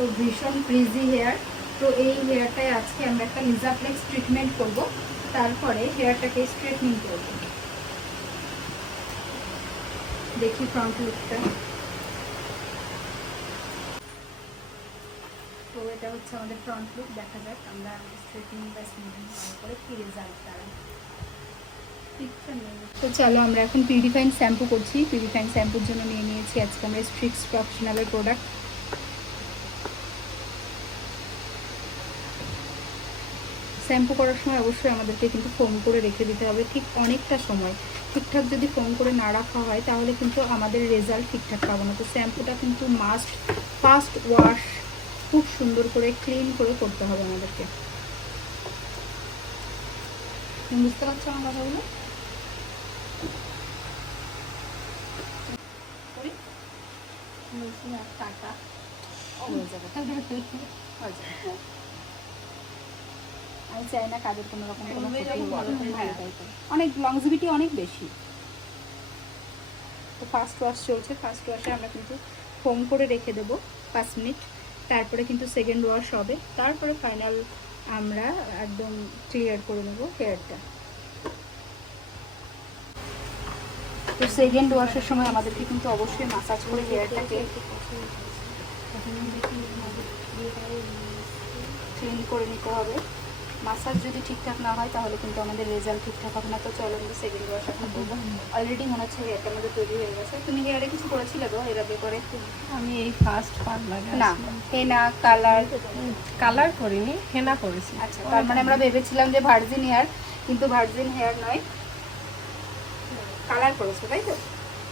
তো ভীষণ ফ্রিজি হেয়ার। তো এই হেয়ারটায় আজকে আমরা একটা লিজাফ্লেক্স ট্রিটমেন্ট করব, তারপরে হেয়ারটাকে স্ট্রেটনিং করব। দেখি ফ্রন্ট লুকটা। তো এটা হচ্ছে আমাদের ফ্রন্ট লুক। দেখা যাক আমরা স্ট্রেটনিং বা স্মুথিং করার পরে কি রেজাল্ট দাঁড়ায়। তো চলো আমরা এখন পিউরিফাইং শ্যাম্পু করছি। পিউরিফাইং শ্যাম্পুর জন্য নিয়ে নিয়েছি আজকে আমরা স্ট্রিক্স প্রফেশনালের প্রোডাক্ট। শ্যাম্পু করার সময় অবশ্যই আমাদেরকে কিন্তু ফোম করে রেখে দিতে হবে ঠিক অনেকটা সময়। ঠিকঠাক যদি ফোম করে না রাখা হয় তাহলে কিন্তু আমাদের রেজাল্ট ঠিকঠাক পাবো না। তো শ্যাম্পুটা কিন্তু মাস্ট ফার্স্ট ওয়াশ খুব সুন্দর করে ক্লিন করে করতে হবে আমাদেরকে। বুঝতে পারছো আমার কথাগুলো? টাটা হয়ে যাবে। আমি চাই না কাজের কোনো রকম অনেক লংজিভিটি অনেক বেশি। তো ফার্স্ট ওয়াশ চলছে। ফার্স্ট ওয়াশে আমরা কিন্তু ফোম করে রেখে দেবো 5 মিনিট, তারপরে কিন্তু সেকেন্ড ওয়াশ হবে, তারপরে ফাইনাল আমরা একদম ক্লিয়ার করে নেবো হেয়ারটা। তো সেকেন্ড ওয়াশের সময় আমাদেরকে কিন্তু অবশ্যই মাসাজ করে হেয়ারটাকে ক্লিন করে নিতে হবে। মাসাজ যদি ঠিকঠাক না হয় তাহলে কিন্তু আমাদের রেজাল্ট ঠিকঠাক হবে না। তো চলো আমরা সেকেন্ড ওয়াশ এখন করবো। অলরেডি মনে হচ্ছে হেয়ারটা আমাদের তৈরি হয়ে গেছে। তুমি হেয়ারে কিছু করেছিলে তো এর আগে করে? আমি এই ফার্স্ট পার্লার না, হেনা কালার করিনি, হেনা করেছি। আচ্ছা, তার মানে আমরা ভেবেছিলাম যে ভার্জিন হেয়ার, কিন্তু ভার্জিন হেয়ার নয়, কালার করেছো তাই তো?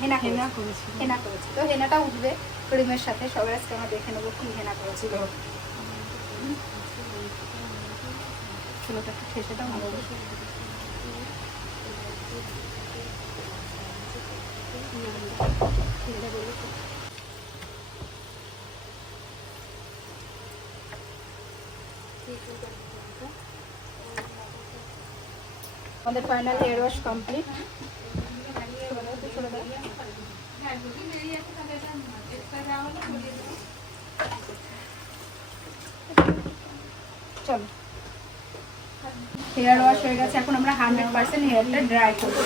হেনা করেছি। হেনা করেছি। তো হেনাটা উঠবে ক্রিমের সাথে। সবাই আজকে আমরা দেখে নেবো কি হেনা করেছিল। চুলোটা একটু শেষে দাও ভালো। আমাদের ফাইনাল হেয়ার ওয়াশ কমপ্লিট। চলো, হেয়ার ওয়াশ হয়ে গেছে। এখন আমরা 100% হেয়ারটা ড্রাই করবো।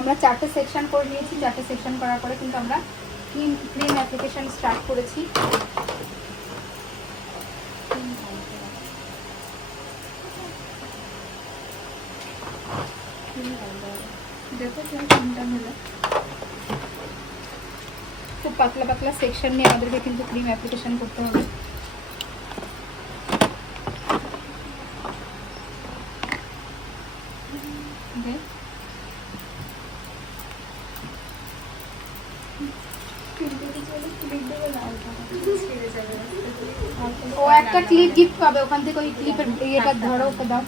আমরা 4টে সেকশন করে নিয়েছি। 4টে সেকশন করার পরে কিন্তু আমরা ক্রিম অ্যাপ্লিকেশন স্টার্ট করেছি। খুব পাতলা পাতলা সেকশন নিয়ে আমাদেরকে কিন্তু ক্রিম অ্যাপ্লিকেশন করতে হবে। ও একটা ক্লিপ গিফট পাবে ওখান থেকে। ওই ক্লিপের ইয়েটা ধরো, ওকে দাও।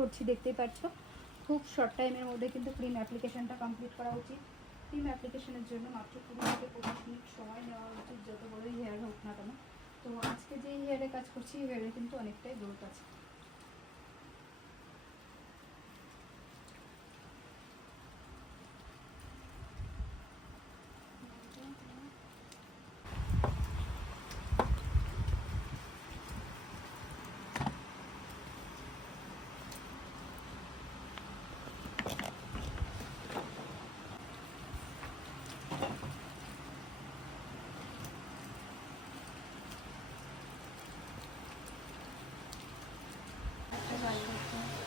করছি দেখতেই পাচ্ছ, খুব শর্ট টাইমের মধ্যে কিন্তু ক্রিম অ্যাপ্লিকেশনটা কমপ্লিট করা উচিত। ক্রিম অ্যাপ্লিকেশনের জন্য মাত্র 20 থেকে 25 মিনিট সময় নেওয়া উচিত, যত বড়ই হেয়ার হোক না কেন। তো আজকে যে হেয়ারে কাজ করছি হেয়ারে কিন্তু অনেকটাই গ্রোথ আছে।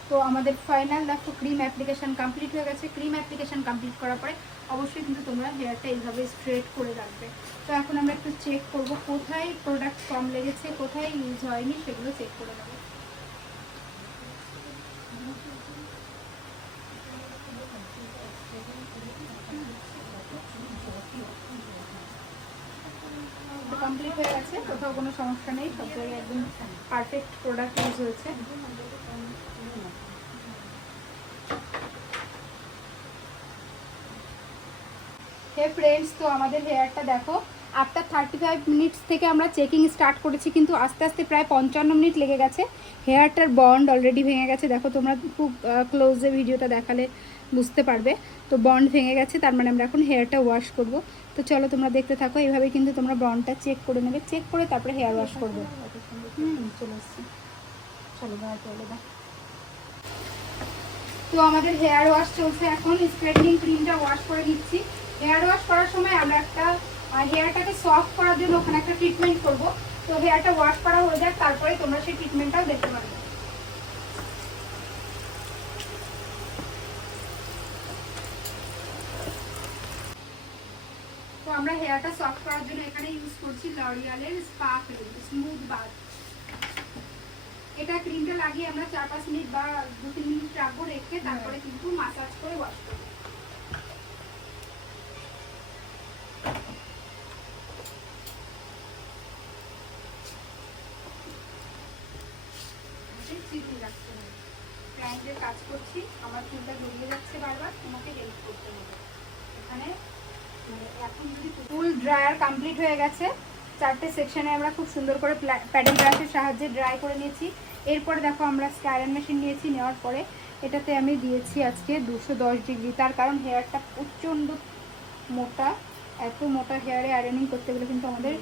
তো আমাদের ফাইনাল দেখো ক্রিম অ্যাপ্লিকেশান কমপ্লিট হয়ে গেছে। ক্রিম অ্যাপ্লিকেশান কমপ্লিট করার পরে অবশ্যই কিন্তু তোমরা হেয়ারটা এইভাবে স্ট্রেট করে রাখবে। তো এখন আমরা একটু চেক করব কোথায় প্রোডাক্ট কম লেগেছে, কোথায় ইউজ হয়নি, সেগুলো চেক করে নেবো। কমপ্লিট হয়ে গেছে, কোথাও কোনো সমস্যা নেই, সব জায়গায় একদম পারফেক্ট প্রোডাক্ট ইউজ হয়েছে। হে ফ্রেন্ডস, তো আমাদের হেয়ারটা দেখো আফটার 35 মিনিটস থেকে আমরা চেকিং স্টার্ট করেছি, কিন্তু আস্তে আস্তে প্রায় 55 মিনিট লেগে গেছে। হেয়ারটার বন্ড অলরেডি ভেঙে গেছে, দেখো তোমরা খুব ক্লোজে ভিডিওটা দেখালে বুঝতে পারবে। তো বন্ড ভেঙে গেছে, তার মানে আমরা এখন হেয়ারটা ওয়াশ করব। তো চলো তোমরা দেখতে থাকো, এইভাবে কিন্তু তোমরা বন্ডটা চেক করে নেবে, চেক করে তারপরে হেয়ার ওয়াশ করবে। চলে আসছি, চলো গায়ে চলে দাও। তো আমাদের হেয়ার ওয়াশ চলছে, এখন স্ট্রেটনিং ক্রিমটা ওয়াশ করে নিচ্ছি। হেয়ার ওয়াশ করার সময় আমরা একটা হেয়ারটাকে সফট করার জন্য ওখানে একটা ট্রিটমেন্ট করব। তো হেয়ারটা ওয়াশ করা হয়ে যাক, তারপরে তোমরা সেই ট্রিটমেন্টটাও দেখতে পারবে। তো আমরা হেয়ারটা সফট করার জন্য এখানে ইউজ করছি লরিয়ালের স্পা ক্রিম স্মুথ বাথ। এটা ক্রিমটা লাগিয়ে আমরা 4-5 মিনিট বা 2-3 মিনিট রাখবো, রেখে তারপরে কিন্তু মাসাজ করে ওয়াশ করবো। প্র্যাঙ্কের কাজ করছি, আমার চুলটা গড়িয়ে যাচ্ছে বারবার, তোমাকে হেল্প করতে হবে এখানে। এখন যদি ফুল ড্রায়ার কমপ্লিট হয়ে গেছে, 4টে সেকশনে আমরা খুব সুন্দর করে প্যাডেল ব্রাশের সাহায্যে ড্রাই করে নিয়েছি। এরপরে দেখো আমরা স্কাইরন মেশিন নিয়েছি, নেওয়ার পরে এটাতে আমি দিয়েছি আজকে 210 ডিগ্রি। তার কারণ হেয়ারটা প্রচণ্ড মোটা, এত মোটা হেয়ারে আয়রনিং করতে গেলে কিন্তু আমাদের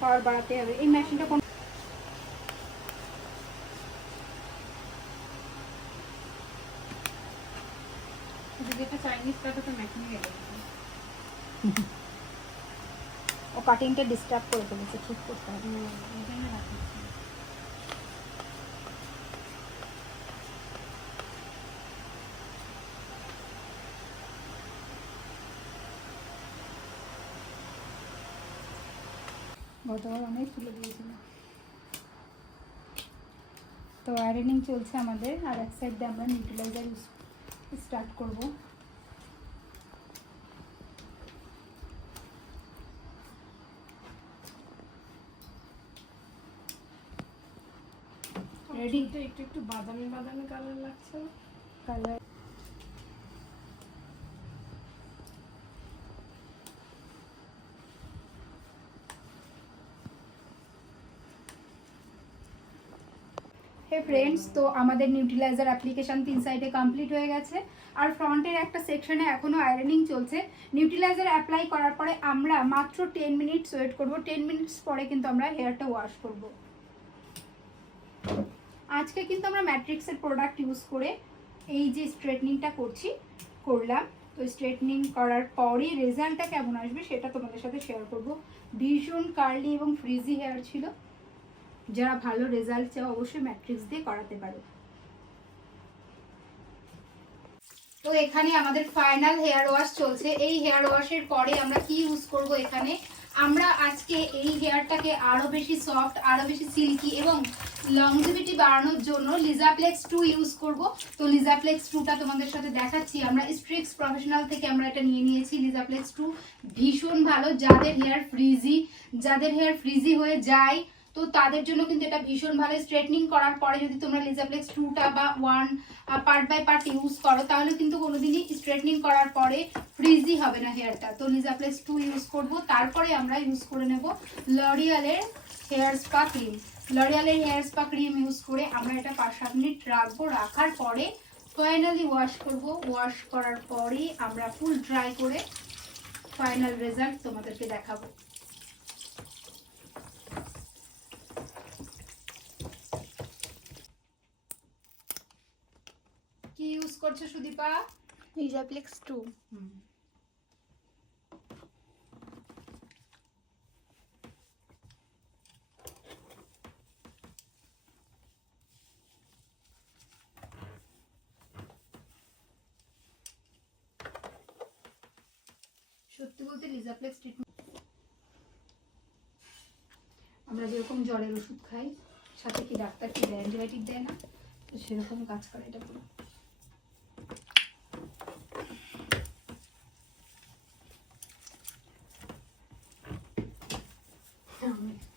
পাওয়ার বাড়াতে হবে। এই মেশিনটা কোন ও কাটিংটা ডিস্টার্ব করে ফেলেছে, ঠিক করতে হবে। গতবার অনেক তুলে দিয়েছিল। তো আয়রনিং চলছে আমাদের, আর এক সাইড দিয়ে আমরা নিউট্রিলাইজার স্টার্ট করব। রেডি? একটু একটু বাদামি বাদামি কালার লাগছে, কালার হে ফ্রেন্ডস, তো আমাদের নিউট্রিলাইজার অ্যাপ্লিকেশন 3 সাইডে কমপ্লিট হয়ে গেছে, আর ফ্রন্টের একটা সেকশনে এখনও আয়রনিং চলছে। নিউট্রিলাইজার অ্যাপ্লাই করার পরে আমরা মাত্র 10 মিনিটস ওয়েট করব। 10 মিনিটস পরে কিন্তু আমরা হেয়ারটা ওয়াশ করব। আজকে কিন্তু আমরা ম্যাট্রিক্সের প্রোডাক্ট ইউজ করে এই যে স্ট্রেটনিংটা করলাম। তো স্ট্রেটনিং করার পরে রেজাল্টটা কেমন আসবে সেটা তোমাদের সাথে শেয়ার করব। ভীষণ কার্লি এবং ফ্রিজি হেয়ার ছিল। যারা ভালো রেজাল্ট চাও অবশ্যই ম্যাট্রিক্স দিয়ে করাতে পারো। তো এখানে আমাদের ফাইনাল হেয়ার ওয়াশ চলছে। এই হেয়ার ওয়াশের পরে আমরা কি ইউজ করব, এখানে আমরা আজকে এই হেয়ারটাকে আরো বেশি সফট, আরো বেশি সিল্কি এবং লংজিভিটি বাড়ানোর জন্য লিজাপ্লেক্স 2 ইউজ করব। তো লিজাপ্লেক্স 2টা তোমাদের সাথে দেখাচ্ছি। আমরা স্ট্রিক্স প্রফেশনাল থেকে আমরা এটা নিয়ে নিয়েছি। লিজাপ্লেক্স 2 ভীষণ ভালো, যাদের হেয়ার ফ্রিজি হয়ে যায় তো তাদের জন্য কিন্তু এটা ভীষণ ভালো। স্ট্রেটনিং করার পরে যদি তোমরা লিজাপ্লেক্স 2টা বা 1 পার্ট বাই পার্ট ইউজ করো, তাহলে কিন্তু কোনোদিনই স্ট্রেটনিং করার পরে ফ্রিজি হবে না হেয়ারটা। তো লিজাপ্লেক্স 2 ইউজ করব। তারপরে আমরা ইউজ করে নেব লরিয়ালের হেয়ার স্পা ক্রিম। লরিয়ালের হেয়ার স্পা ক্রিম ইউজ করে আমরা এটা 5-7 মিনিট রাখবো। রাখার পরে ফাইনালি ওয়াশ করব। ওয়াশ করার পরে আমরা ফুল ড্রাই করে ফাইনাল রেজাল্ট তোমাদেরকে দেখাবো। কি ইউজ করছো সুদীপা? লিজাপ্লেক্স 2। সত্যি বলতে লিজাপ্লেক্স ট্রিটমেন্ট আমরা যেরকম জ্বরের ওষুধ খাই, সাথে কি ডাক্তার কি দেয়, অ্যান্টিবায়োটিক দেয় না, তো সেরকম কাজ করে এটা পুরো।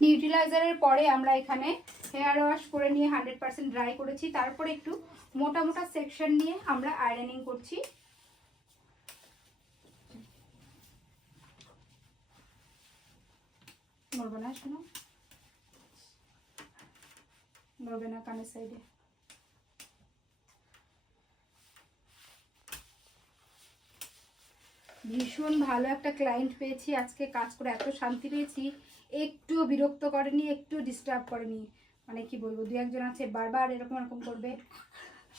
নিউট্রিলাইজারের পরে আমরা এখানে হেয়ার ওয়াশ করে নিয়ে 100% ড্রাই করেছি, তারপরে একটু মোটা মোটা সেকশন নিয়ে আমরা আয়রনিং করছি। নড়বে না, শোনো, নড়বে না কানের সাইডে। ভীষণ ভালো একটা ক্লায়েন্ট পেয়েছি আজকে, কাজ করে এত শান্তি পেয়েছি, একটু বিরক্ত করেনি, একটু ডিস্টার্ব করেনি। মানে কি বলবো, দু একজন আছে বারবার এরকম এরকম করবে,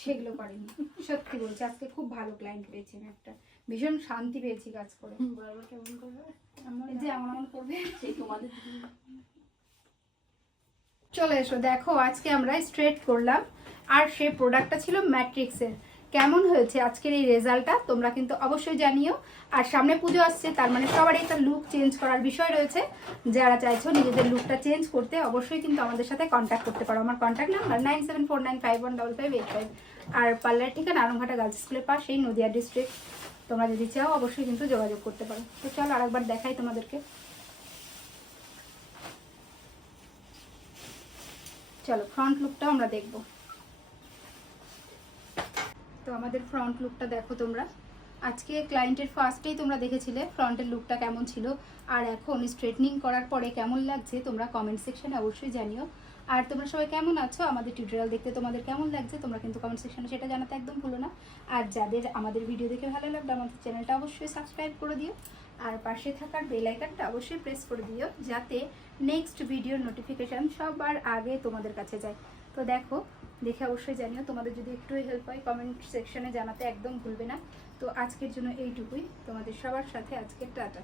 সেগুলো করেনি। সত্যি বলছি আজকে খুব ভালো ক্লায়েন্ট পেয়েছি আমি একটা, ভীষণ শান্তি পেয়েছি কাজ করে। বারবার কেমন করবে? এই যে এমন এমন করবে, সেই তোমাদের চলে এসো দেখো। আজকে আমরা স্ট্রেট করলাম, আর সেই প্রোডাক্টটা ছিল ম্যাট্রিক্সের। কেমন হয়েছে আজকের এই রেজাল্টটা তোমরা কিন্তু অবশ্যই জানিও। আর সামনে পুজো আসছে, তার মানে সবারই একটা লুক চেঞ্জ করার বিষয় রয়েছে। যারা চাইছো নিজেদের লুকটা চেঞ্জ করতে, অবশ্যই কিন্তু আমাদের সাথে কন্ট্যাক্ট করতে পারো। আমার কন্ট্যাক্ট নাম্বার 9749515585। আর পার্লার ঠিকানা আলমঘাটা গার্লস স্কুলের পাশেই, নদিয়া ডিস্ট্রিক্ট। তোমরা যদি চাও অবশ্যই কিন্তু যোগাযোগ করতে পারো। তো চলো আরেকবার দেখাই তোমাদেরকে। চলো ফ্রন্ট লুকটাও আমরা দেখব। তো আমাদের ফ্রন্ট লুকটা দেখো তোমরা। আজকে ক্লায়েন্টের ফার্স্টেই তোমরা দেখেছিলে ফ্রন্টের লুকটা কেমন ছিল, আর এখন স্ট্রেটনিং করার পরে কেমন লাগছে তোমরা কমেন্ট সেকশনে অবশ্যই জানিও। আর তোমরা সবাই কেমন আছো, আমাদের টিউটোরিয়াল দেখতে তোমাদের কেমন লাগছে তোমরা কিন্তু কমেন্ট সেকশনে সেটা জানাতে একদম ভুলো না। আর যাদের আমাদের ভিডিও দেখে ভালো লাগবে আমাদের চ্যানেলটা অবশ্যই সাবস্ক্রাইব করে দিও, আর পাশে থাকার বেল আইকনটা অবশ্যই প্রেস করে দিও, যাতে নেক্সট ভিডিওর নোটিফিকেশান সবার আগে তোমাদের কাছে যায়। তো দেখো, দেখে অবশ্যই জানিও। তোমাদের যদি একটু হেল্প হয় কমেন্ট সেকশনে জানাতে একদম ভুলবে না। তো আজকের জন্য এইটুকুই, তোমাদের সবার সাথে আজকে টাটা।